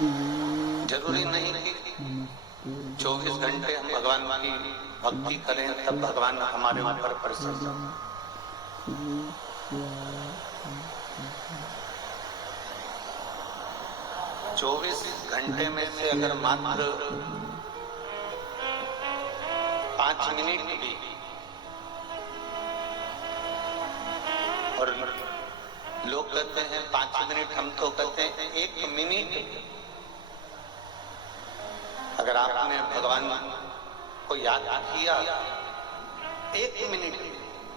जरूरी नहीं कि 24 घंटे हम भगवान की भक्ति करें तब भगवान हमारे ऊपर प्रसन्न हो। 24 घंटे में से अगर मात्र 5 मिनट भी, और लोग कहते हैं 5 मिनट, हम तो कहते हैं 1 मिनट, अगर आपने भगवान को याद किया 1 मिनट,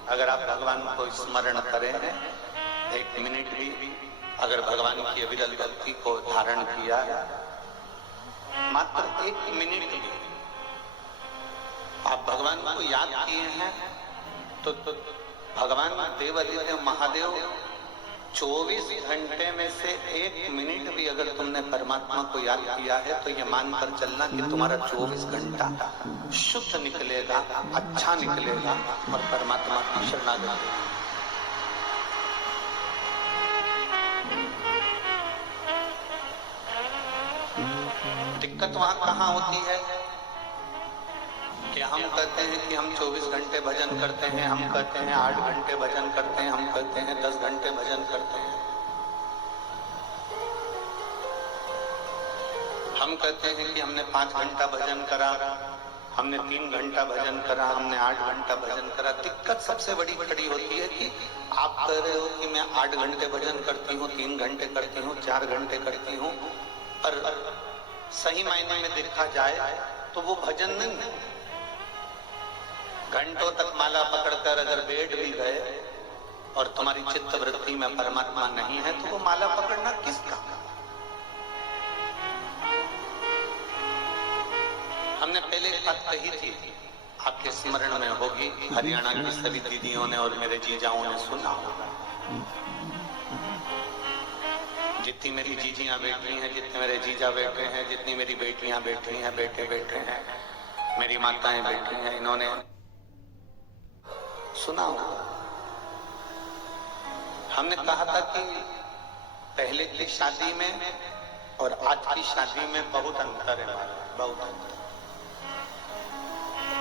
अगर आप भगवान को स्मरण करें हैं 1 मिनट भी, अगर भगवान की अविरल भक्ति को धारण किया है मात्र 1 मिनट भी आप भगवान को याद किए हैं तो भगवान देवादिदेव महादेव 24 घंटे में से 1 मिनट भी अगर तुमने परमात्मा को याद किया है तो ये मानकर चलना कि तुम्हारा 24 घंटा शुद्ध निकलेगा, अच्छा निकलेगा और परमात्मा की शरणागति। दिक्कत वहां कहाँ होती है कि हम कहते हैं कि हम 24 घंटे भजन करते हैं, हम कहते हैं 8 घंटे भजन करते हैं, हम कहते हैं 10 घंटे भजन करते हैं, हम कहते हैं कि हमने 5 घंटा भजन करा, हमने 3 घंटा भजन करा, हमने 8 घंटा भजन करा। दिक्कत सबसे बड़ी खड़ी होती है कि आप कह रहे हो कि मैं 8 घंटे भजन करती हूँ, 3 घंटे करती हूँ, 4 घंटे करती हूँ, पर सही मायने में देखा जाए तो वो भजन नहीं है। घंटों तक माला पकड़कर अगर बैठ भी गए और तुम्हारी चित्त वृत्ति में परमात्मा नहीं है तो वो माला पकड़ना किस काम? हमने पहले एक बात कही थी, आपके स्मरण में होगी, हरियाणा की सभी दीदियों ने और मेरे जीजाओं ने सुना होगा। जितनी मेरी जीजियां बैठी हैं, जितने मेरे जीजा बैठे हैं, जितनी मेरी बेटियां बैठी हैं, बेटे बैठे हैं, मेरी माताएं बैठी हैं, इन्होंने सुना होगा। हमने कहा था कि पहले की शादी में और आज की शादी में बहुत अंतर है, बहुत अंतर।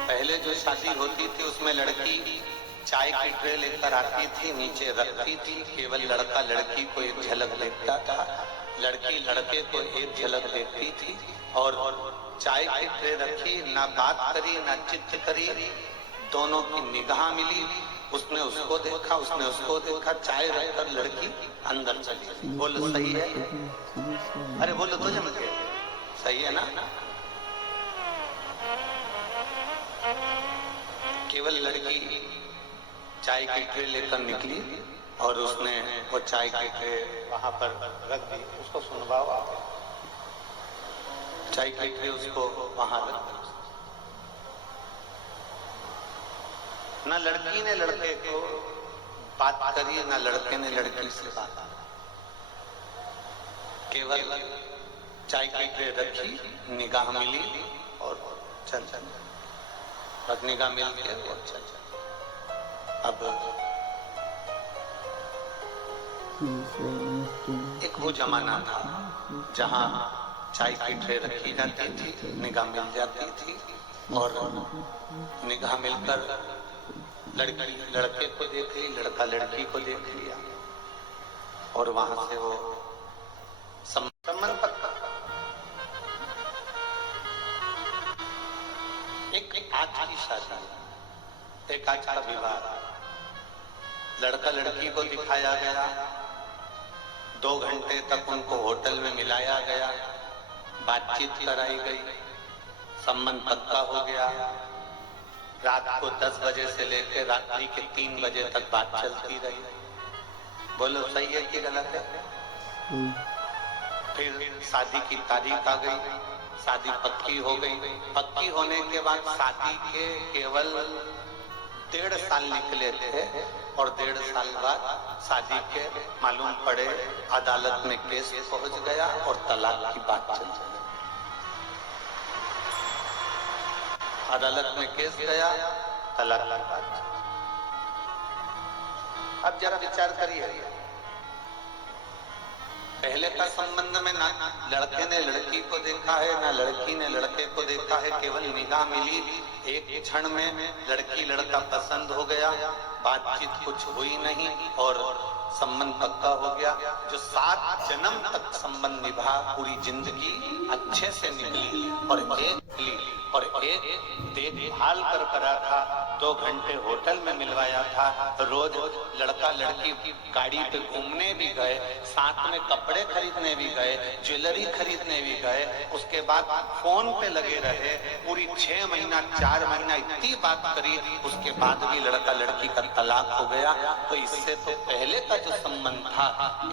पहले जो शादी होती थी उसमें लड़की चाय की ट्रे लेकर आती थी, नीचे रखती थी, केवल लड़का लड़की को एक झलक देखता था, लड़की लड़के को एक झलक देखती थी, और चाय की ट्रे रखी, ना बात करी ना चित्त करी, दोनों की निगाह मिली, उसने उसको देखा, उसने उसको देखा, चाय रखकर लड़की अंदर चली। बोलो सही है? अरे बोलो तो जम के सही है ना? केवल लड़की चाय की ट्रे लेकर निकली और उसने वो चाय की ट्रे वहां पर रख दी। उसको सुनवाओ आप, चाय की ट्रे उसको वहां रख दी। ना लड़की ने लड़के को बात करी, ना लड़के ने लड़की से बात, केवल चाय की ट्रे रखी, निगाह मिली और चल चल, और निगाह मिल गई और चल चल। अब एक वो जमाना था जहां चाय की ट्रे रखी जाती थी, निगाह मिल जाती थी, और निगाह मिलकर लड़की लड़के को देख ली, लड़का लड़की को देख लिया, और वहां से वो संबंध पक्का। एक आज की शादी, एक आज का विवाह, लड़का लड़की को दिखाया गया, 2 घंटे तक उनको होटल में मिलाया गया, बातचीत कराई गई, संबंध पक्का हो गया। रात को 10 बजे से लेकर रात्रि के 3 बजे तक बात चलती रही। बोलो सही है कि गलत है? फिर शादी की तारीख आ गई, शादी पक्की हो गई। पक्की होने के बाद शादी के केवल 1.5 साल निकले थे, और 1.5 साल बाद शादी के मालूम पड़े अदालत में केस पहुंच गया और तलाक की बात चल रही। अदालत में केस गया, तलाक की बात। अब जरा विचार करिए, पहले का संबंध में ना लड़के ने लड़की को देखा है ना लड़की ने लड़के को देखा है, केवल निगाह मिली, एक क्षण में लड़की लड़का पसंद हो गया, बातचीत कुछ हुई नहीं और संबंध पक्का हो गया। जो 7 जन्म तक संबंध निभा, पूरी जिंदगी अच्छे से निकली और एक देखभाल कर करा था, 2 घंटे होटल में मिलवाया था, रोज लड़का लड़की गाड़ी पे घूमने भी गए, साथ में कपड़े खरीदने भी गए, ज्वेलरी खरीदने भी गए, उसके बाद फोन पे लगे रहे, पूरी 6 महीना 4 महीना इतनी बात करी, उसके बाद भी लड़का लड़की का तलाक हो गया। तो इससे तो पहले का जो संबंध था,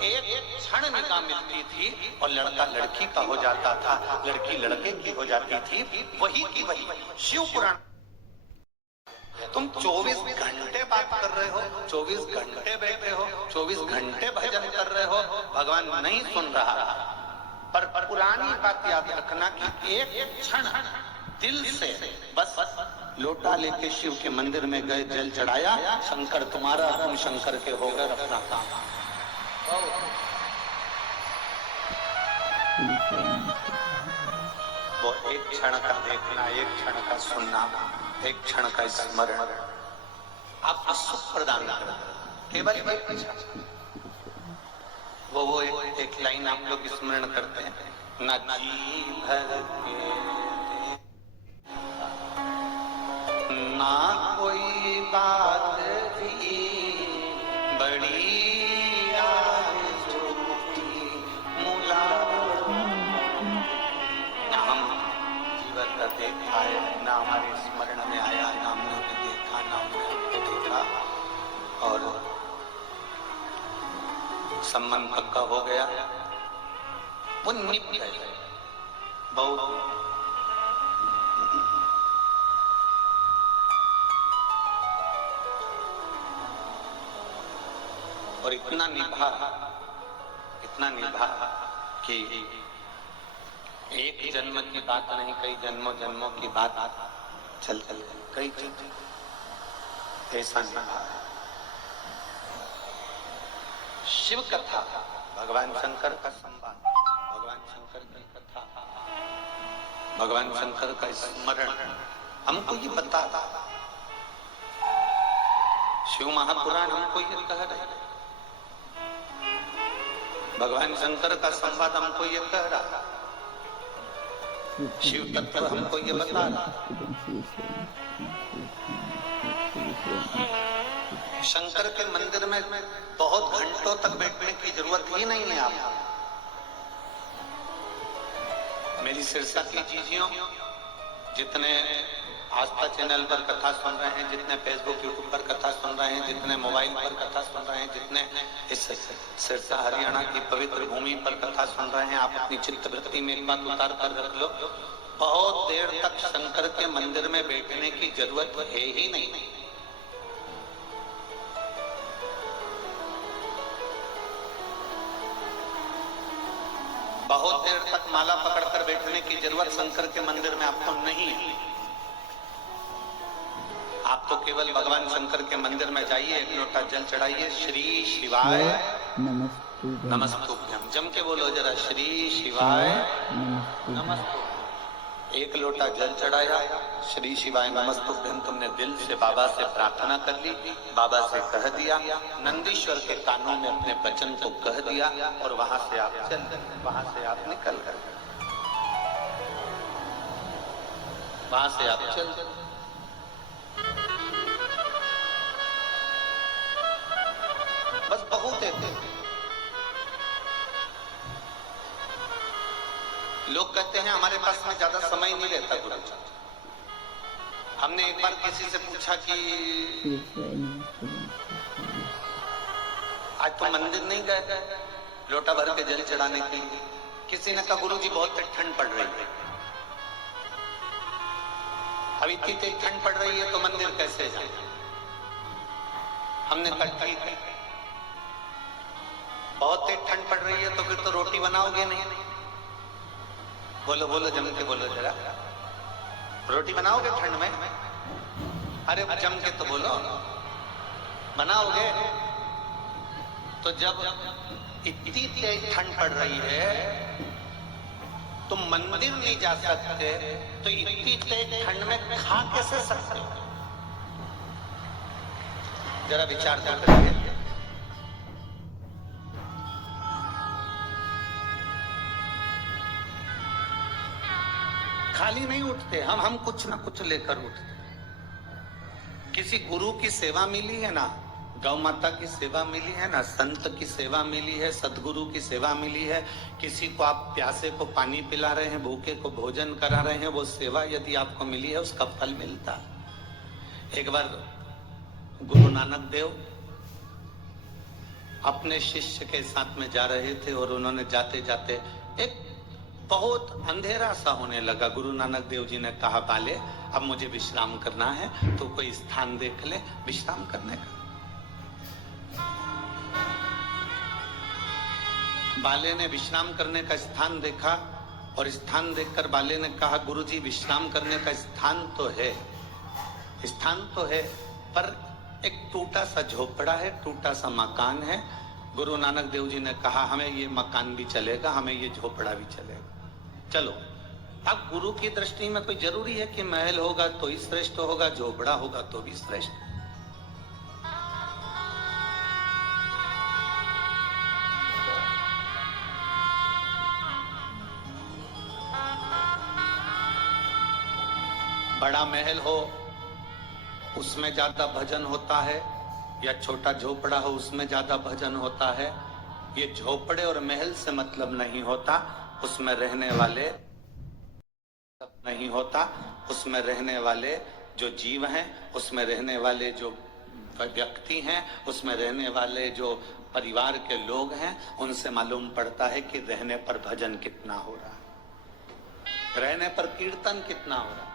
एक क्षण निगाह मिलती थी और लड़का लड़की का हो जाता था, लड़की लड़के की हो जाती थी, वही की वही। शिव पुराण तुम 24 घंटे बात कर रहे हो, 24 घंटे बैठे हो, 24 घंटे भजन कर रहे हो, भगवान नहीं सुन रहा। पर पुरानी बात याद रखना कि एक क्षण दिल से बस लोटा लेके शिव के मंदिर में गए, जल चढ़ाया, शंकर तुम्हारा, तुम शंकर के हो गए, अपना काम। वो एक क्षण का देखना, एक क्षण का सुनना, एक क्षण का स्मरण आपको सुख प्रदान करता है, केवल एक क्षण। वो एक लाइन आप लोग स्मरण करते हैं, न जी भर के ना कोई बात भी बड़ी देखा है ना, हमारे स्मरण में आया ना, हमने देखा ना, हमने देखा और संबंध पक्का हो गया, वो निप गए बहुत। और इतना निभा कि एक जन्म की बात नहीं, कई जन्मों की बात चल कई ऐसा निभा। शिव कथा, भगवान शंकर का संवाद, भगवान शंकर की कथा, भगवान शंकर का स्मरण हमको ये बताता। शिव महापुराण हमको ये कह रहे, भगवान शंकर का संवाद हमको ये कह रहा, शिव तत्व हमको ये बता रहा। शंकर के मंदिर में बहुत घंटों तक बैठने की जरूरत ही नहीं है। आप मेरी सिरसा की जीजियों, जितने आस्था चैनल पर कथा सुन रहे हैं, जितने फेसबुक यूट्यूब पर कथा सुन रहे हैं, जितने मोबाइल पर कथा सुन रहे हैं, जितने इस सिरसा हरियाणा की पवित्र भूमि पर कथा सुन रहे हैं, आप अपनी चित्त वृत्ति में एक बात उतार कर रख लो, बहुत देर तक शंकर के मंदिर में बैठने की जरूरत है ही नहीं। बहुत देर तक माला पकड़कर बैठने की जरूरत शंकर के मंदिर में आपको नहीं है। आप तो केवल भगवान शंकर के मंदिर में जाइए, एक लोटा जल चढ़ाइए, श्री शिवाय नमस्तुभ्यम, जम के बोलो जरा, श्री शिवाय नमस्तुभ्यम। एक लोटा जल चढ़ाया, श्री शिवाय नमस्तुभ्यम, तुमने दिल से बाबा से प्रार्थना कर ली, बाबा से कह दिया, नंदीश्वर के कानों में अपने वचन को कह दिया और वहां से आप निकल गए, वहां से आप चल गए। बस बहुत है। लोग कहते हैं हमारे पास में ज्यादा समय नहीं रहता गुरु जी। हमने एक बार किसी से पूछा कि आज तो मंदिर नहीं गए लोटा भर के जल चढ़ाने के लिए। किसी ने कहा गुरु जी बहुत ठंड पड़ रही है। अब इतनी तेज ठंड पड़ रही है तो मंदिर कैसे जाए। हमने कहा ठीक है, बहुत तेज ठंड पड़ रही है तो फिर तो रोटी बनाओगे नहीं। बोलो बोलो जम के बोलो जरा, रोटी बनाओगे ठंड में? अरे जम के तो बोलो, बनाओगे। तो जब इतनी तेज ठंड पड़ रही है, तुम मंदिर नहीं जा सकते, तो इतनी तेज ठंड में खा कैसे सकते हो? जरा विचार तो करिए। खाली नहीं उठते हम कुछ ना कुछ लेकर उठते। किसी गुरु की सेवा मिली है ना, गौ माता की सेवा मिली है ना, संत की सेवा मिली है, सदगुरु की सेवा मिली है, किसी को आप प्यासे को पानी पिला रहे हैं, भूखे को भोजन करा रहे हैं, वो सेवा यदि आपको मिली है उसका फल मिलता है। एक बार गुरु नानक देव अपने शिष्य के साथ में जा रहे थे और उन्होंने जाते जाते एक बहुत अंधेरा सा होने लगा। गुरु नानक देव जी ने कहा, बाले अब मुझे विश्राम करना है, तो कोई स्थान देख ले विश्राम करने का। बाले ने विश्राम करने का स्थान देखा और स्थान देखकर बाले ने कहा, गुरुजी विश्राम करने का स्थान तो है, पर एक टूटा सा झोपड़ा है, टूटा सा मकान है। गुरु नानक देव जी ने कहा, हमें ये मकान भी चलेगा, हमें ये झोपड़ा भी चलेगा, चलो। अब गुरु की दृष्टि में कोई जरूरी है कि महल होगा तो ही श्रेष्ठ होगा, झोपड़ा होगा तो भी श्रेष्ठ। बड़ा महल हो उसमें ज्यादा भजन होता है, या छोटा झोपड़ा हो उसमें ज्यादा भजन होता है। ये झोपड़े और महल से मतलब नहीं होता, उसमें रहने वाले नहीं होता, उसमें रहने वाले जो जीव हैं, उसमें रहने वाले जो व्यक्ति हैं, उसमें रहने वाले जो परिवार के लोग हैं, उनसे मालूम पड़ता है कि रहने पर भजन कितना हो रहा है, रहने पर कीर्तन कितना हो रहा है।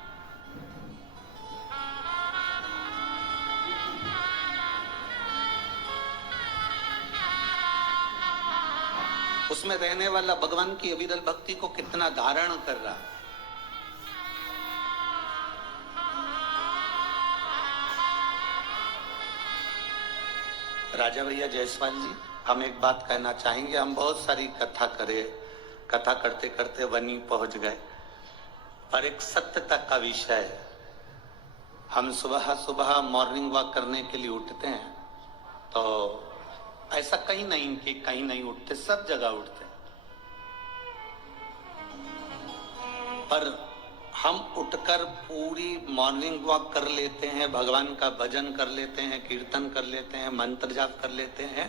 उसमें रहने वाला भगवान की अविरल भक्ति को कितना धारण कर रहा है। राजा भैया जायसवाल जी, हम एक बात कहना चाहेंगे। हम बहुत सारी कथा करते करते वनी पहुंच गए, पर एक सत्यता का विषय है। हम सुबह सुबह मॉर्निंग वॉक करने के लिए उठते हैं, तो ऐसा कहीं नहीं कि कहीं नहीं उठते, सब जगह उठते, पर हम उठकर पूरी मॉर्निंग वॉक कर लेते हैं, भगवान का भजन कर लेते हैं, कीर्तन कर लेते हैं, मंत्र जाप कर लेते हैं,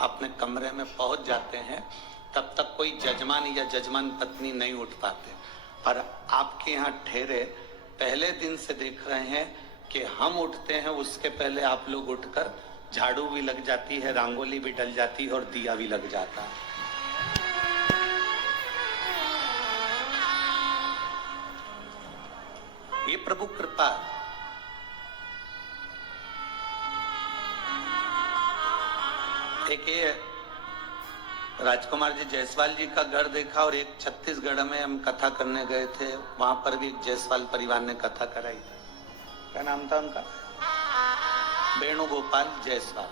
अपने कमरे में पहुंच जाते हैं, तब तक कोई जजमान या जजमान पत्नी नहीं उठ पाते। पर आपके यहाँ ठहरे पहले दिन से देख रहे हैं कि हम उठते हैं, उसके पहले आप लोग उठकर झाड़ू भी लग जाती है, रंगोली भी डल जाती है और दिया भी लग जाता है। ये प्रभु कृपा। एक ये राजकुमार जी जायसवाल जी का घर देखा, और एक छत्तीसगढ़ में हम कथा करने गए थे, वहां पर भी जायसवाल परिवार ने कथा कराई। क्या नाम था उनका? वेणुगोपाल जायसवाल।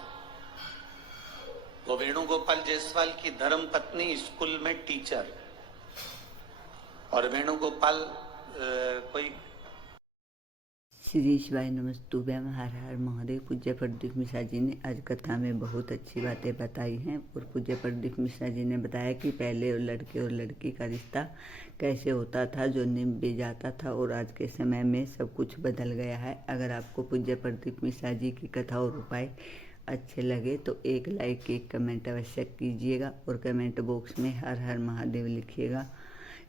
वो वेणुगोपाल जायसवाल की धर्म पत्नी स्कूल में टीचर, और वेणुगोपाल कोई श्री शिवाय नमस्तुभ्यम, हर हर महादेव। पूज्य प्रदीप मिश्रा जी ने आज कथा में बहुत अच्छी बातें बताई हैं। और पूज्य प्रदीप मिश्रा जी ने बताया कि पहले लड़के और लड़की का रिश्ता कैसे होता था, जो निभ जाता था, और आज के समय में सब कुछ बदल गया है। अगर आपको पूज्य प्रदीप मिश्रा जी की कथा और उपाय अच्छे लगे तो एक लाइक, एक कमेंट अवश्य कीजिएगा, और कमेंट बॉक्स में हर हर महादेव लिखिएगा।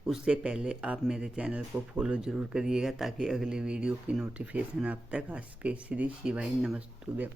उससे पहले आप मेरे चैनल को फॉलो ज़रूर करिएगा, ताकि अगले वीडियो की नोटिफिकेशन आप तक आ सके। श्री शिवाय नमस्तुभ्यम।